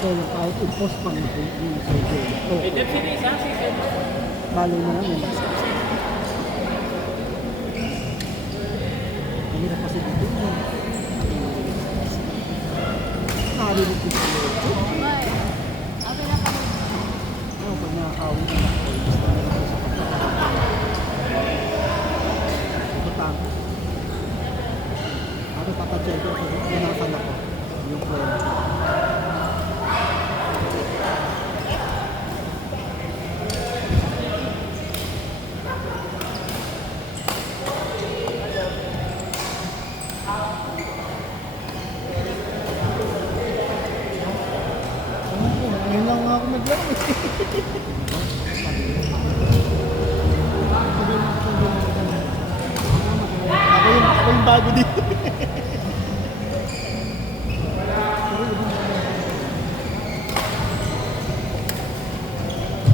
Pero kahit i-post pa nito yung survey. Balo na lang yun. Mahirap kasi dito yun. Nakalilig ko sa loob. Oo, pag nakakawin na ako, gusto na lang ako sa pagkakataon. Ito pa. Ako papacheck ko kung nanasan ako. Yung phone. Ngayon lang ako naglaro eh. Ako yung bago dito.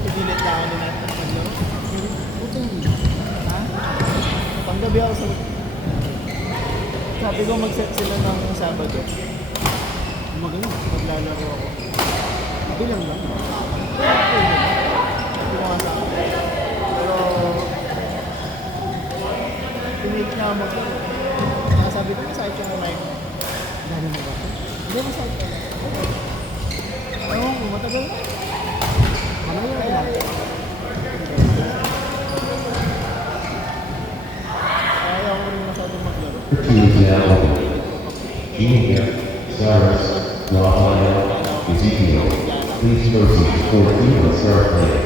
Pigilit lang ako nila. Ha? Panggabi ako sa... Sabi ko mag-set sila ng Sabado. Magaling. Maglalaro ako. Bilang lang. Hindi ko nga sa akin. Pero... Pinake na ako mag-laro. Sabi ko, masakit yung kamay ko. Dahil mo ba ito? Hindi, masakit ka na. Oo, matagal na. Malayo Kaya, lang. kaya ako rin masyadong maglaro. Junior, Cyrus, Raphael, Ezekiel. Please proceed to 14 and start playing.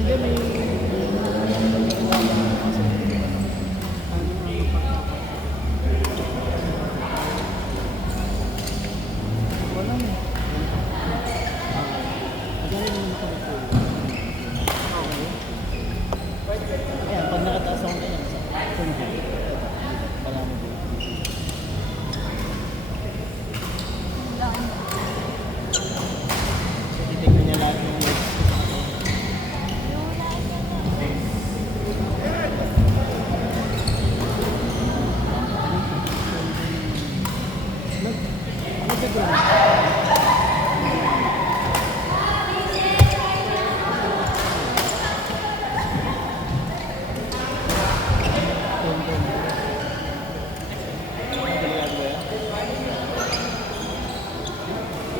Hindi, may... Wala na. Magaling naman ako nito. Ayan, pag nakataas ako ganyan, wala mo din. So, titignan niya lahat ng words ko sa katawan. Delikado ba yan?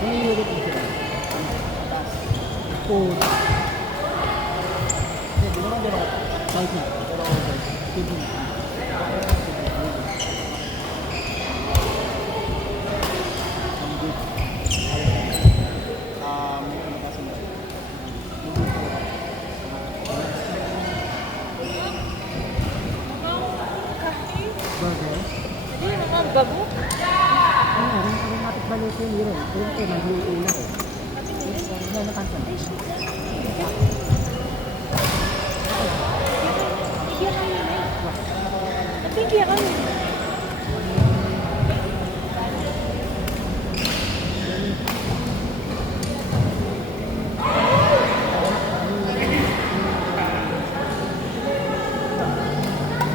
Ano yung ulit ito? Oh, Hindi, di naman din ako. kahit na. Pero okay. Sige na. I'm good. May ano kasi na. Burger. Hindi naman, bago. Ano nga, rin natin balik yung hero. Pero ito, nag-iina ko. Wala na kansan. Ikiya kami na. At ikiya kami.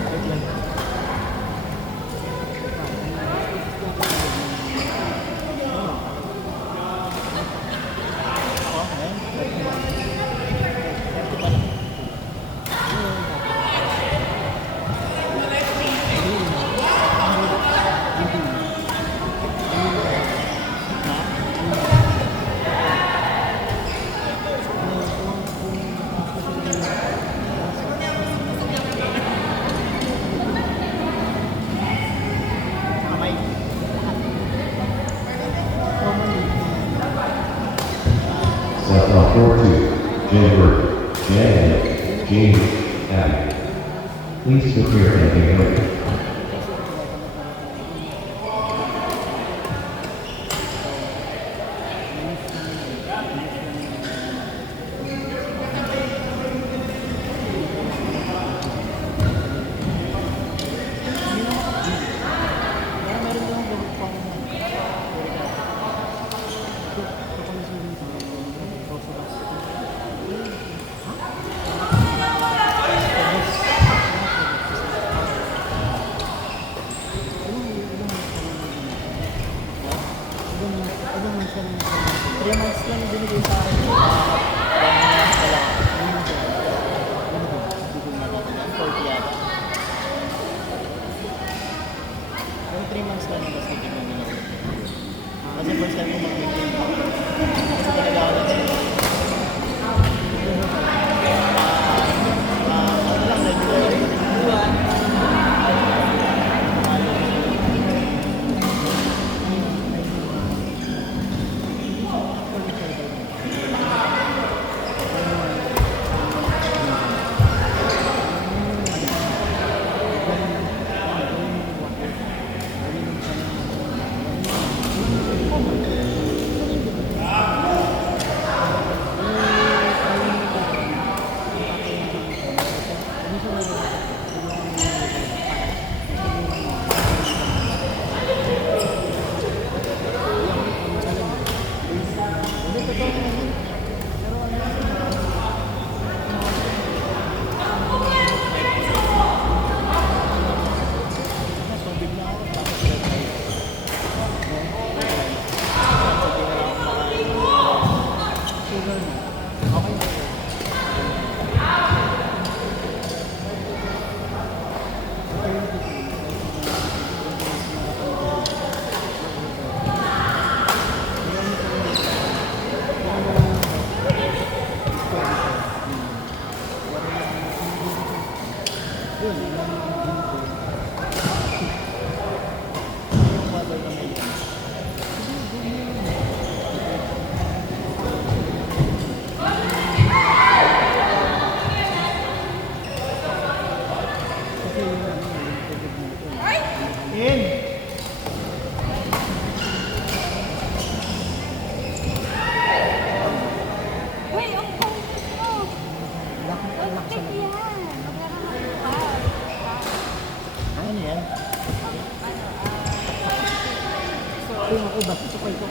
Wait lang. Ako, ngayon. 30 pa lang. Kamay. Set up 4-2, January, Jan, James, Abby. Please prepare and be ready. Kaya meron lang gamot pang 3 months lang yung binigay sa akin. Wala. Hindi ko matatagal. 40 yata. Yung 3 months lang yung kasi tignan nila ulit. Kasi first time ko mag-maintain. Kasi talaga ako lang. Ano lang, regular. Uy, ang pangit mo. Plastic yan. Ano yan? Kung ako ba, sukay ko.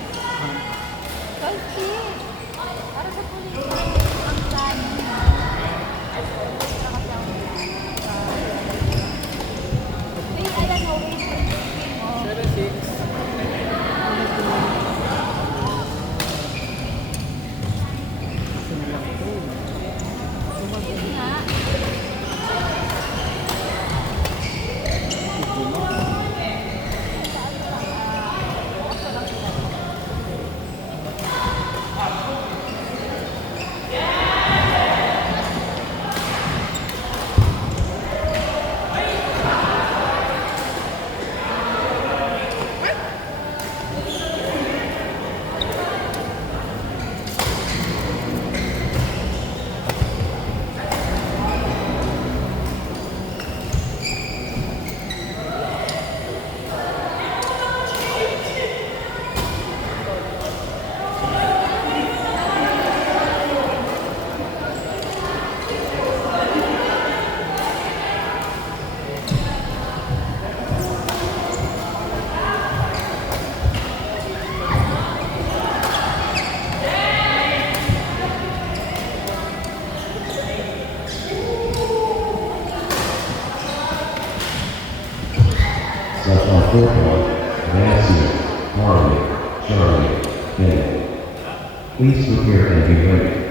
Plastic. Para sa pulis. Ang plano. Wait, I don't know. Wait. 7-6. Sige nga. Set on 4-1, Nancy, Harley, Charlie, Kennedy. Please prepare and be ready.